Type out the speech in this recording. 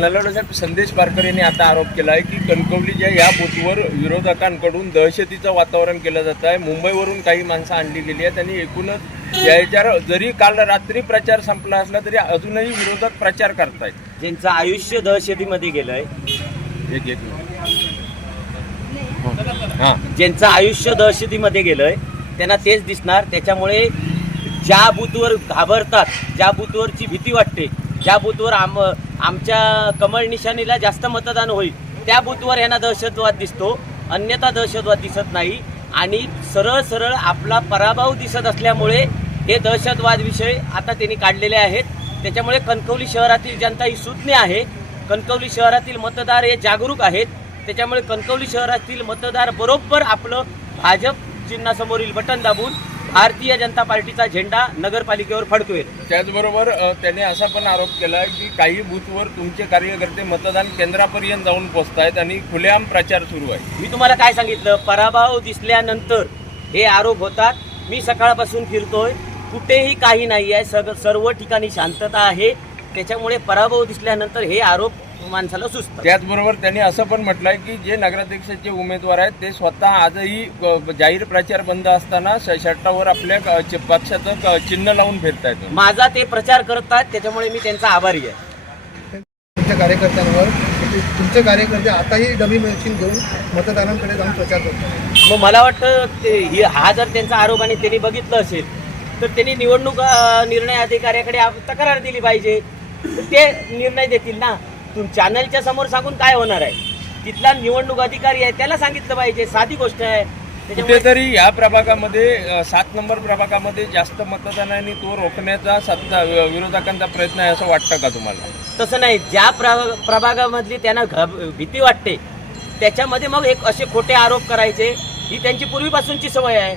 नलावडे साहेब, संदेश पारकर यांनी आता आरोप केला आहे की कणकवलीच्या या बूथवर विरोधकांकडून दहशतीचं वातावरण केलं जात आहे. मुंबईवरून काही माणसं आणली गेली आहेत आणि एकूणच याच्यावर जरी काल रात्री प्रचार संपला असला तरी अजूनही विरोधक प्रचार करतायत. ज्यांचं आयुष्य दहशतीमध्ये गेलंय, ज्यांचं आयुष्य दहशतीमध्ये गेलंय त्यांना तेच दिसणार. त्याच्यामुळे ज्या बूथवर घाबरतात, ज्या बूथवरची भीती वाटते, ज्या बूथवर आमच्या कमळ निशाणीला जास्त मतदान होईल त्या बूथवर यांना दहशतवाद दिसतो, अन्यथा दहशतवाद दिसत नाही. आणि सरळ सरळ आपला पराभव दिसत असल्यामुळे हे दहशतवाद विषय आता त्यांनी काढलेले आहेत. त्याच्यामुळे कणकवली शहरातील जनता ही सुज्ञ आहे, कणकवली शहरातील मतदार हे जागरूक आहेत. त्याच्यामुळे कणकवली शहरातील मतदार बरोबर आपलं भाजप चिन्हासमोरील बटन दाबून भारतीय जनता पार्टीचा झेंडा नगरपालिकेवर फडकवेल. त्याचबरोबर त्याने असा पण आरोप केला की काही बूथवर तुमचे कार्यकर्ते मतदान केंद्रापर्यंत जाऊन पोहोचतायत आणि खुलेआम प्रचार सुरू आहे. मी तुम्हाला काय सांगितलं, पराभव दिसल्यानंतर हे आरोप होतात. मी सकाळपासून फिरतोय, कुठेही काही नाही आहे, सर्व ठिकाणी शांतता आहे. त्याच्यामुळे पराभव दिसल्यानंतर हे आरोप माणसाला सुचतात. त्याचबरोबर त्यांनी असं पण म्हटलंय की जे नगराध्यक्षाचे उमेदवार आहेत ते स्वतः आजही जाहीर प्रचार बंद असताना शर्टावर आपल्या पक्षाचं चिन्ह लावून फिरतायत. माझा ते प्रचार करतात, त्याच्यामुळे मी त्यांचा आभारी आहे. तुमच्या कार्यकर्त्यांवर तुमचे कार्यकर्ते आताही डमी मशीन घेऊन मतदारांकडे जाऊन प्रचार करतात. मग मला वाटतं हा जर त्यांचा आरोप आणि त्यांनी बघितलं असेल तर त्यांनी निवडणूक निर्णय अधिकाऱ्याकडे तक्रार दिली पाहिजे, ते निर्णय देतील ना. चॅनलच्या समोर सांगून काय होणार आहे, तिथला निवडणूक अधिकारी आहे त्याला सांगितलं पाहिजे, साधी गोष्ट आहे. कुठेतरी या प्रभागामध्ये 7 नंबर प्रभागामध्ये जास्त मतदानाने तो रोखण्याचा विरोधकांचा प्रयत्न आहे असं वाटतं का तुम्हाला? तसं नाही, ज्या प्रभागामधली त्यांना भीती वाटते त्याच्यामध्ये मग एक असे खोटे आरोप करायचे ही त्यांची पूर्वीपासूनची सवय आहे.